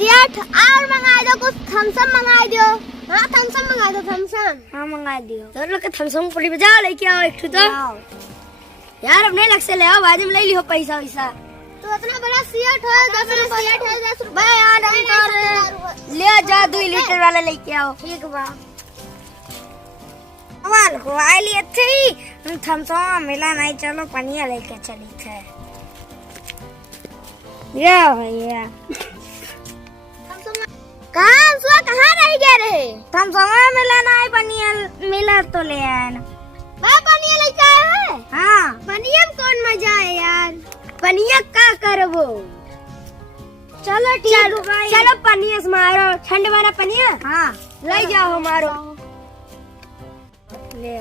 सेठ और मंगा दो, कुछ थम्सअप मंगा दो। हाँ थम्सअप मंगा दो, थम्सअप। हाँ मंगा दियो। तो लोग के थम्सअप पूरी बजा लेके आओ एक तो यार अपने लग से ले आओ, बाद में ले लियो पैसा वैसा। तो इतना बड़ा सेठ है, 10 रुपए यार हम ले जा 2 लीटर वाला लेके आओ। ठीक बा। वाल को आई लिए थी थम्सअप मिला नहीं, चलो पनिया लेके चली थे। ये भैया कहाँ रह गए रहे? थम्सअप मिला नहीं, पनिया मिला तो ले आए ना। पनिया लेके आए है? हाँ पनिया में कौन मजा है यार? पनिया का करबो। चलो ठीक है, चलो पनिया से मारो, ठंड वाला पनिया। हाँ ले जाओ मारो। ले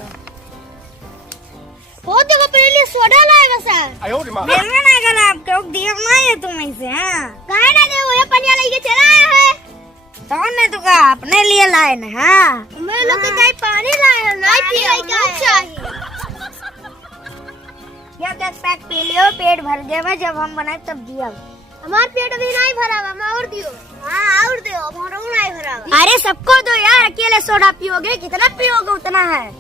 वो देखो पहले सोडा लाएगा सर। देना नहीं गला आपको दिया नहीं है तुम ऐसे। हाँ कहे ना दे, वो पनिया लेके चला आया है। तो ने तो का अपने लिए लाए ना। हाँ मैं लोग के कहीं पानी लाए हैं, नहीं पिया चाहिए। या तो पैक पी लियो, पेट भर जाएगा, जब हम बनाए तब दिया। हमारा पेट भी नहीं भरा हुआ, मैं और दियो। हाँ और दियो, हमारा नहीं भरा हुआ। अरे सबको दो यार, अकेले सोडा पियोगे, कितना पियोगे उतना है।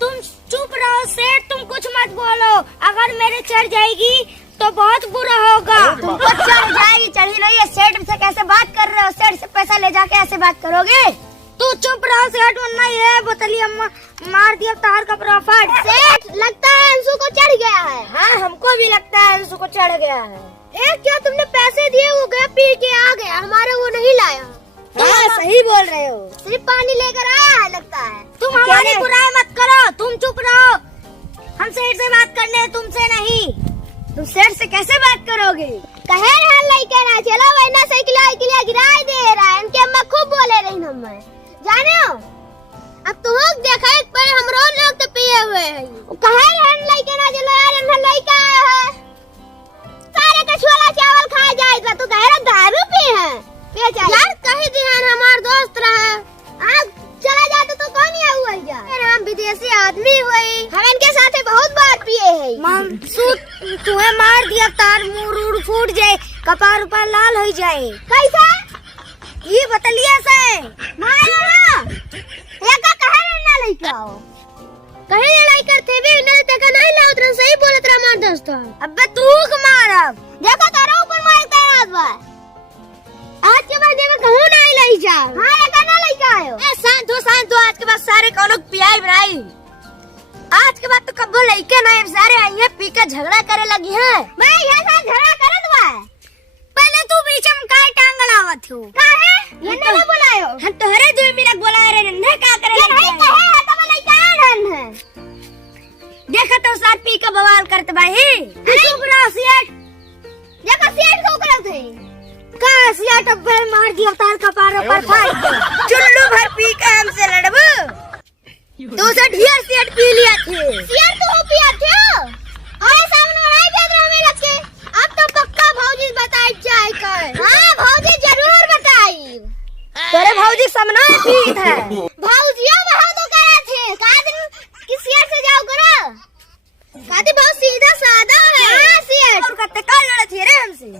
तुम चुप रहो सेठ, तुम कुछ मत बोलो, अगर मेरे चढ़ जाएगी तो बहुत बुरा होगा। तुमको चढ़ जाएगी, चढ़ी नहीं है। सेठ से कैसे बात कर रहे हो? सेठ से पैसा ले जाके ऐसे बात करोगे? तू चुप रहो सेठ, वरना ये बोतलिया मार दिया तार का प्रॉफिट। सेठ लगता है अंशु को चढ़ गया है। हाँ हमको भी लगता है अंशु को चढ़ गया है। क्या तुमने पैसे दिए, वो गया पी के आ गया, हमारे वो नहीं लाया। हाँ सही बोल रहे हो, सिर्फ पानी लेकर आया है लगता है। तुम हमारी बुराई मत करो, तुम चुप रहो। हम सेठ से बात करने हैं, तुमसे नहीं। तुम सेठ से कैसे बात करोगे? कहे रहा लेके ना चलो, वरना साइकिल गिराए दे रहा है। इनके अम्मा खूब बोले रही हमें, जाने हो। अब तुम देखा एक पर हम लोग तो पिए हुए हैं। कहे रहा लेके ना चलो यार, इन्हें लेके आया है। सारे कछुआ चावल खा जाएगा, तो कह रहा दारू पी है यार। कहीं ध्यान हमारे दोस्त रहा, आज चला जाते तो कौन या हुआ यार। हम विदेशी आदमी हुए, हम इनके साथ बहुत बार पिए हैं। तुम्हें मार दिया, तार मुंह फूट जाए, कपार ऊपर लाल हो जाए। कैसा ये बतलिया से मारा ये का कहे ना लेके आओ, कहे लड़ाई करते भी ना तक नहीं लाओ। तुम सही बोलत रहा हमार दोस्त। अबे तू को मार, देखो तारा ऊपर मारता है आज के बाद में कहूं नहीं लाई जा। हां ये का ना लेके आयो। ए शांत हो, आज के बाद सारे कौन पियाई बनाई। आज के बाद तो कब्बो लइके नहीं, सारे आइए पी के झगड़ा करे लगी है। मैं यहां से झगड़ा करत बा। पहले तू बीच में काहे टांग लावत हो? काहे ये नहीं बुलायो? हम तोहरे दो मिनट बुलाए रे, नन्हे का करे। ये नहीं कहे है तो लइका आन है। देखा तो सार पी के बवाल करत बाही। चुप रहो सेठ, देखो सेठ को करत है का सिया टब्बे मार दिया, तार कपार पर फाड़। चुल्लू भर पी के हमसे लड़बू। दूसरा ढेर सेठ पी लिया थे। सेठ तो हो पिया थे और सामने नहीं भेज रहा हमें लग के। अब तो पक्का भौजी बताई जाए कर। हां भौजी जरूर बताई। तेरे भौजी सामने पी थे। भौजियों वहां तो करा थे, कादर किस सेठ से जाओ करो। कादर बहुत सीधा सादा है। हां सेठ और कत्ते का लड़े थे रे हमसे।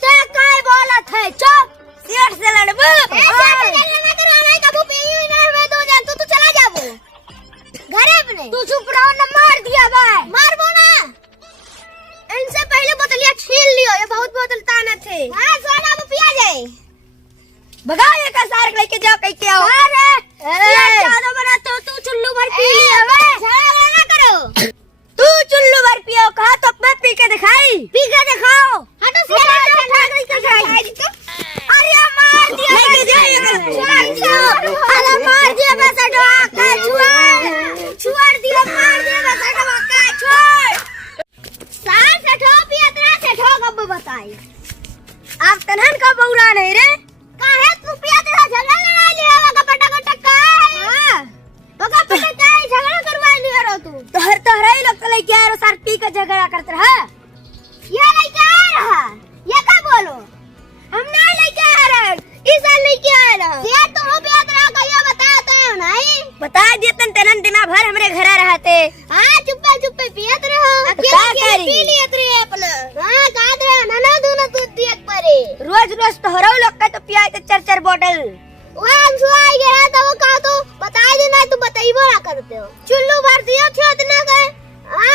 ते काय बोलत है? चुप, सेठ से लड़बू। ऐसा ना करो, नहीं कबू पी ना हमें दो जान तो चला जाबो घरे अपने। तू चुप रहो ना, मार दिया बा। मारबो ना, इनसे पहले बोतलियां छीन लियो, ये बहुत बोतल ताना थे। हां सोना अब पिया जाए। भगाओ ये का सार लेके जाओ, कह के आओ। अरे ज्यादा बना तो तू चुल्लू भर पी लिया बे। झगड़ा ना करो, तू चुल्लू भर पियो, कहा तो मैं पी के दिखाई। पी के दिखाओ। हटो सेठ अरे मार दिया, अरे मार दिया बस अडवा का छोड़ दिया, मार दिया बस अडवा का छोड़। सार सेठो पिया तेरा सेठो कब बताई। आप तनहन का बौरा नहीं रे। काहे तू पिया तेरा झगड़ा लड़ा लिया होगा पटा का। हां होगा पटा का झगड़ा करवा लिया रो तू। तोहरा ही लोग लेके आ रहा, सार पी के झगड़ा करत रहा। ये लेके आ रहा, ये का बोलो हम ना लेके आ रहा, इस साल लेके आ रहा। सेठ तुम पिया तेरा कहियो बताते हो नहीं? बता देतन तनन दिना भर हमरे घर रहते। हां चुप्पे पियत रहो, अकेले पी लियत रे अपना। हां का दे ना ना दोनों तू दियत पर रे। रोज रोज तो हरो लोग का तो पिया के 4-4 बोतल। वो हम सुई गया था वो कहा तो बता देना तू बताइबो ना करते हो। चुल्लू भर दियो थे इतना गए।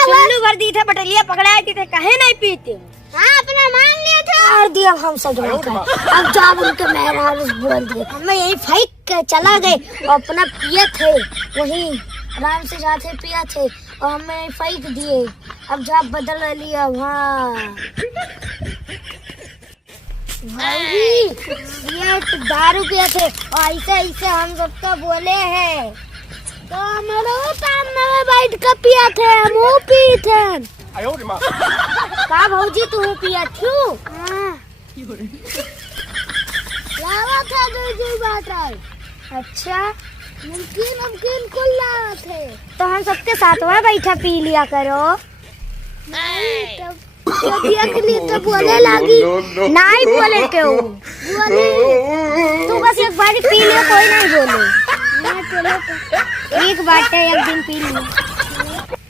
चुल्लू भर दी थे बटलिया पकड़ाई थी कहे नहीं पीते। हाँ अपना मान लिया था। और दिया हम सब अब जब उनके मेहरान बोल दिए हमें यही फेंक के चला गए और अपना पिए थे वहीं आराम से जाते पिया थे और हमें फेंक दिए। अब जब बदल लिया वहाँ भाई ये तो दारू पिए थे और ऐसे ऐसे हम सबको बोले हैं तो हमारे सामने में बैठ कर पिया थे हम पी थे। का भौजी तू पिया थू? लावा था दूसरी बात। अच्छा नमकीन कुल लावा थे। तो हम सबके साथ वहाँ बैठा पी लिया करो। नहीं तब देख ली तो बोले लगी। नहीं बोले क्यों? बोले तू बस एक बार पी लिया कोई नहीं बोले। नहीं बोले तो एक बार एक दिन पी लिया।